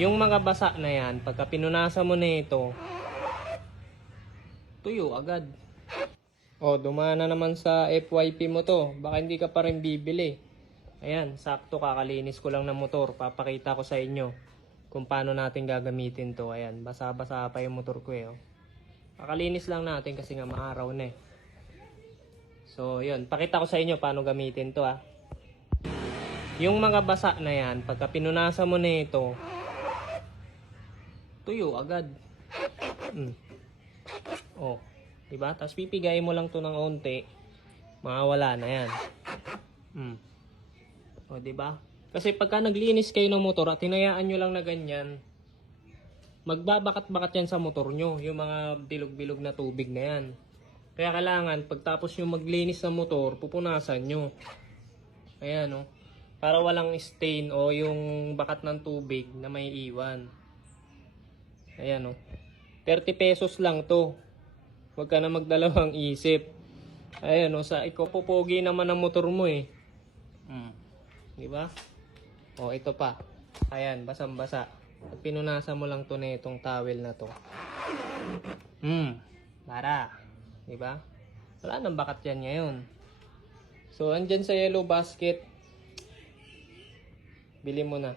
Yung mga basa na yan, pagka pinunasan mo na ito, tuyo agad. O, dumaan na naman sa FYP mo to. Baka hindi ka pa rin bibili. Ayan, sakto kakalinis ko lang ng motor. Papakita ko sa inyo kung paano natin gagamitin to. Ayan, basa-basa pa yung motor ko eh. Oh. Kakalinis lang natin kasi nga maaraw na eh. So, yun. Pakita ko sa inyo paano gamitin to ah. Yung mga basa na yan, pagka pinunasan mo na ito, tuyo agad. Oh, diba? Tapos pipigayin mo lang to ng onte, mawawala na yan. O, diba? Kasi pagka naglinis kayo ng motor at hinayaan nyo lang na ganyan, magbabakat-bakat yan sa motor nyo, yung mga bilog-bilog na tubig na yan. Kaya kailangan, pagtapos nyo maglinis ng motor, pupunasan nyo. Ayan, oh. Para walang stain o yung bakat ng tubig na may iwan. Ayan, oh. 30 pesos lang to. Huwag ka na magdalawang isip. Ayan, oh. Sa ikopopogi naman ang motor mo eh. Diba? O, ito pa. Ayan, basang-basa. At pinunasan mo lang to na itong towel na to. Para. Diba? Wala nang bakat yan ngayon. So, andyan sa yellow basket. Bili mo na.